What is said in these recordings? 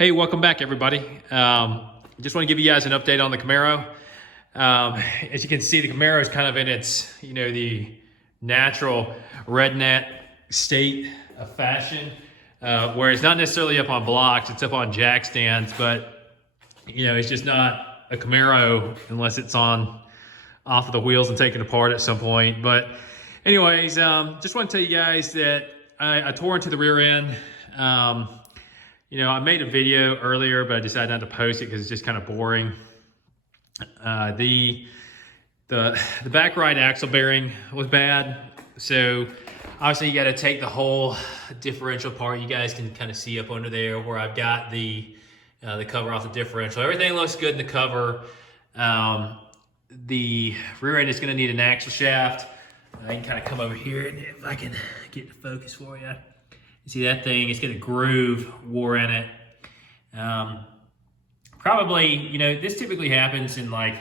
Hey, welcome back, everybody. Just want to give you guys an update on the Camaro. As you can see, the Camaro is kind of in its, the natural redneck state of fashion, where it's not necessarily up on blocks, it's up on jack stands, but, it's just not a Camaro unless it's off of the wheels and taken apart at some point. But anyways, just want to tell you guys that I tore into the rear end. I made a video earlier, but I decided not to post it because it's just kind of boring. The back right axle bearing was bad. So obviously you got to take the whole differential apart. You guys can kind of see up under there where I've got the cover off the differential. Everything looks good in the cover. The rear end is going to need an axle shaft. I can kind of come over here and if I can get the focus for you. You see that thing, it's got a groove wore in it. Probably, this typically happens in maybe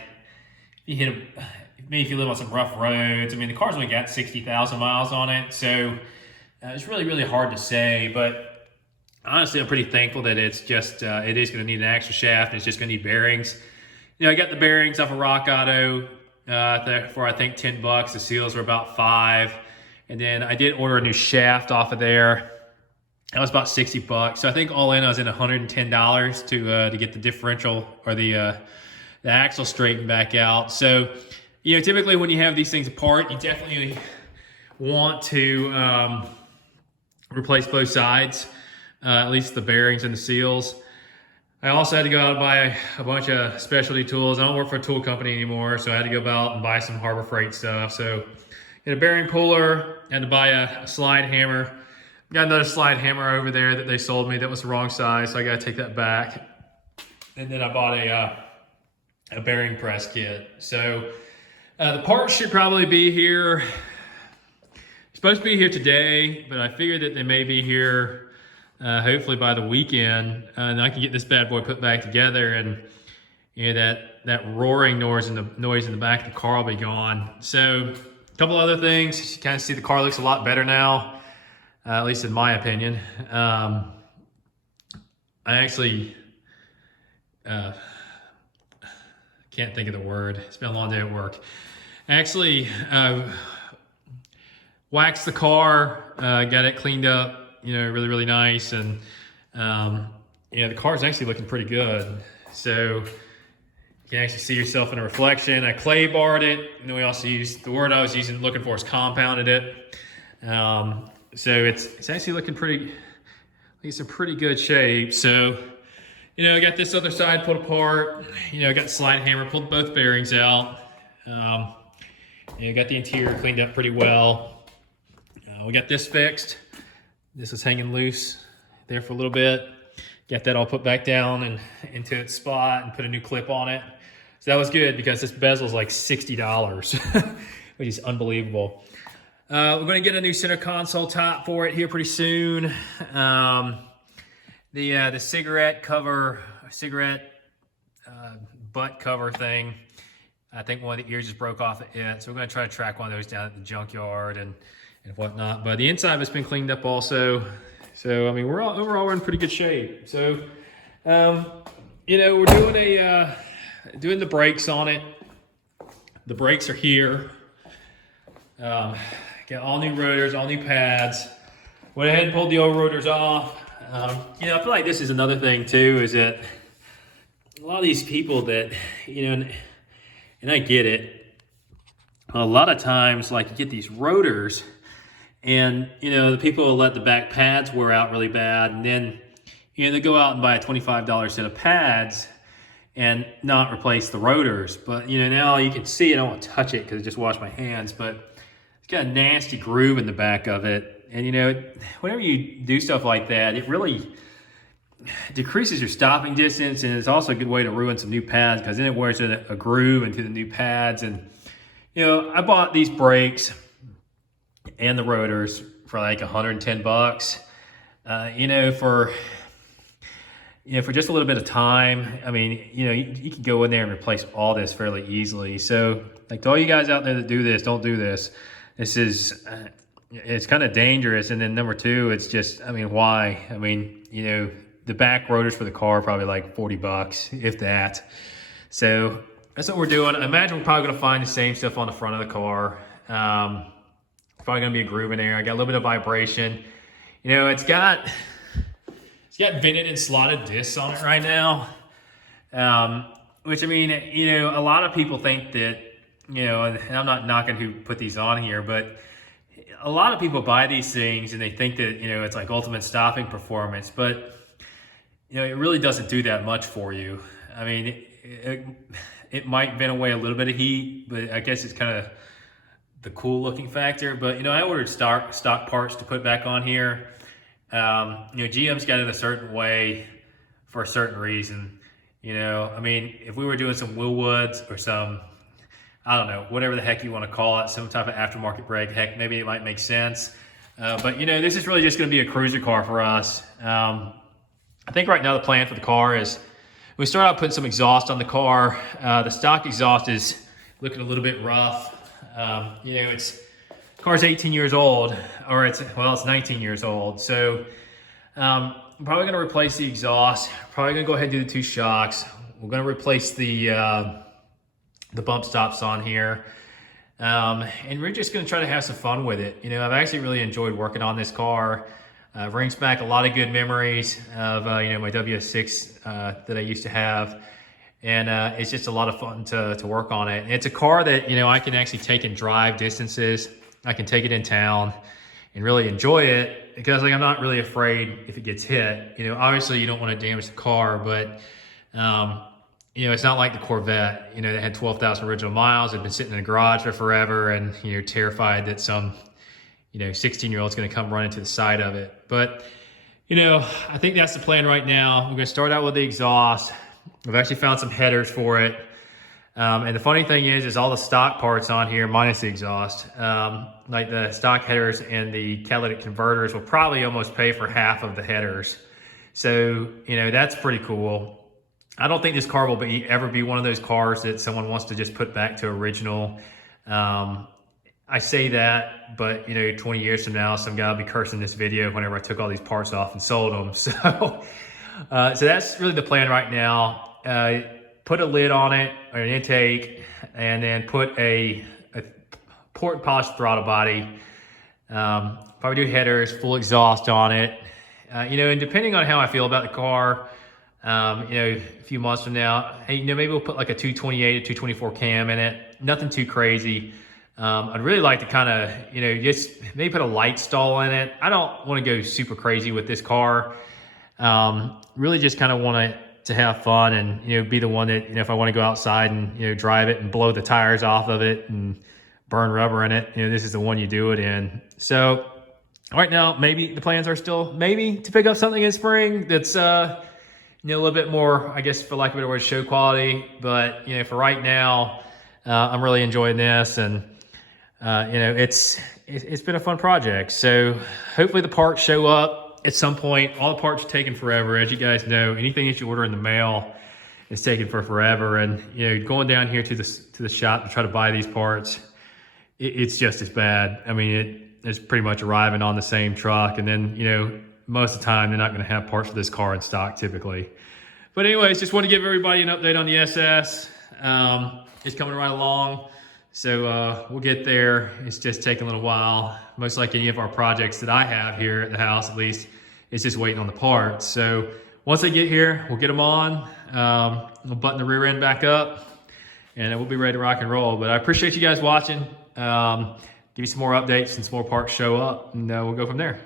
if you live on some rough roads. I mean, the car's only got 60,000 miles on it, so it's really, really hard to say. But honestly, I'm pretty thankful that it's just, it is going to need an axle shaft, and it's just going to need bearings. I got the bearings off of Rock Auto for I think $10. The seals were about $5, and then I did order a new shaft off of there. That was about $60. So I think all in I was in $110 to get the differential or the axle straightened back out. So, typically when you have these things apart, you definitely want to replace both sides, at least the bearings and the seals. I also had to go out and buy a bunch of specialty tools. I don't work for a tool company anymore, so I had to go out and buy some Harbor Freight stuff. So, get a bearing puller, had to buy a slide hammer. Got another slide hammer over there that they sold me that was the wrong size, so I got to take that back. And then I bought a bearing press kit. So the parts should probably be here. Supposed to be here today, but I figured that they may be here hopefully by the weekend, and I can get this bad boy put back together, and that roaring noise in the back of the car will be gone. So a couple other things. You kind of see the car looks a lot better now. At least in my opinion. I actually can't think of the word. It's been a long day at work. I actually waxed the car, got it cleaned up, really, really nice. And the car's actually looking pretty good. So you can actually see yourself in a reflection. I clay barred it. And then we also used, the word I was looking for is compounded it. So it's actually looking pretty, it's in pretty good shape. So, I got this other side pulled apart, I got the slide hammer, pulled both bearings out. Got the interior cleaned up pretty well. We got this fixed. This was hanging loose there for a little bit. Got that all put back down and into its spot and put a new clip on it. So that was good because this bezel is like $60, which is unbelievable. We're going to get a new center console top for it here pretty soon. The cigarette butt cover thing, I think one of the ears just broke off of it. So we're going to try to track one of those down at the junkyard and whatnot. But the inside has been cleaned up also. So, I mean, overall we're in pretty good shape. So, we're doing the brakes on it. The brakes are here. Got all new rotors, all new pads. Went ahead and pulled the old rotors off. I feel like this is another thing too, is that a lot of these people that, and I get it, a lot of times, you get these rotors and, the people will let the back pads wear out really bad. And then, they go out and buy a $25 set of pads and not replace the rotors. But, now you can see, I don't want to touch it because I just washed my hands, but got a nasty groove in the back of it. And whenever you do stuff like that, it really decreases your stopping distance, and it's also a good way to ruin some new pads because then it wears a groove into the new pads. And I bought these brakes and the rotors for like $110. For just a little bit of time. I mean, you can go in there and replace all this fairly easily. So to all you guys out there that do this, don't do this. This is, it's kind of dangerous. And then number two, it's just, I mean, why? I mean, the back rotors for the car are probably like 40 bucks, if that. So that's what we're doing. I imagine we're probably gonna find the same stuff on the front of the car. Probably gonna be a groove in there. I got a little bit of vibration. You know, it's got vented and slotted discs on it right now. Which, I mean, you know, a lot of people think that, you know, and I'm not knocking who put these on here, but a lot of people buy these things and they think that, you know, it's like ultimate stopping performance, but, you know, it really doesn't do that much for you. I mean, it might vent away a little bit of heat, but I guess it's kind of the cool looking factor. But, you know, I ordered stock parts to put back on here. You know, GM's got it a certain way for a certain reason. You know, I mean, if we were doing some Willwoods or some, I don't know, whatever the heck you want to call it, some type of aftermarket brake, heck, maybe it might make sense. But, you know, this is really just going to be a cruiser car for us. I think right now the plan for the car is we start out putting some exhaust on the car. The stock exhaust is looking a little bit rough. You know, the car's 18 years old, or it's 19 years old. So I'm probably going to replace the exhaust. Probably going to go ahead and do the 2 shocks. We're going to replace the bump stops on here. And we're just going to try to have some fun with it. You know, I've actually really enjoyed working on this car. Brings back a lot of good memories of, you know, my WS6 that I used to have. And it's just a lot of fun to work on it. And it's a car that, you know, I can actually take and drive distances. I can take it in town and really enjoy it because, like, I'm not really afraid if it gets hit. You know, obviously you don't want to damage the car, but you know, it's not like the Corvette, you know, that had 12,000 original miles, had been sitting in a garage for forever, and, you know, terrified that some, you know, 16-year-old's going to come run into the side of it. But, you know, I think that's the plan right now. We're going to start out with the exhaust. I've actually found some headers for it. And the funny thing is all the stock parts on here, minus the exhaust, like the stock headers and the catalytic converters will probably almost pay for half of the headers. So, you know, that's pretty cool. I don't think this car will ever be one of those cars that someone wants to just put back to original. I say that, but, you know, 20 years from now, some guy will be cursing this video whenever I took all these parts off and sold them. So, so that's really the plan right now. Put a lid on it, or an intake, and then put a port and polished throttle body. Probably do headers, full exhaust on it. You know, and depending on how I feel about the car, you know, a few months from now, hey, you know, maybe we'll put like a 228 or 224 cam in it. Nothing too crazy. I'd really like to kind of, you know, just maybe put a light stall in it. I don't want to go super crazy with this car. Really just kind of want to have fun and, you know, be the one that, you know, if I want to go outside and, you know, drive it and blow the tires off of it and burn rubber in it, you know, this is the one you do it in. So right now, maybe the plans are still maybe to pick up something in spring that's, you know, a little bit more, I guess, for lack of a better word, show quality. But, you know, for right now, I'm really enjoying this, and you know, it's been a fun project. So hopefully the parts show up at some point. All the parts are taking forever, as you guys know. Anything that you order in the mail is taking forever, and, you know, going down here to the shop to try to buy these parts, it's just as bad. I mean, it's pretty much arriving on the same truck, and then, you know, most of the time, they're not going to have parts for this car in stock typically. But anyways, just want to give everybody an update on the SS. It's coming right along. So we'll get there. It's just taking a little while. Most like any of our projects that I have here at the house, at least, it's just waiting on the parts. So once they get here, we'll get them on. We'll button the rear end back up, and we'll be ready to rock and roll. But I appreciate you guys watching. Give you some more updates and some more parts show up, and we'll go from there.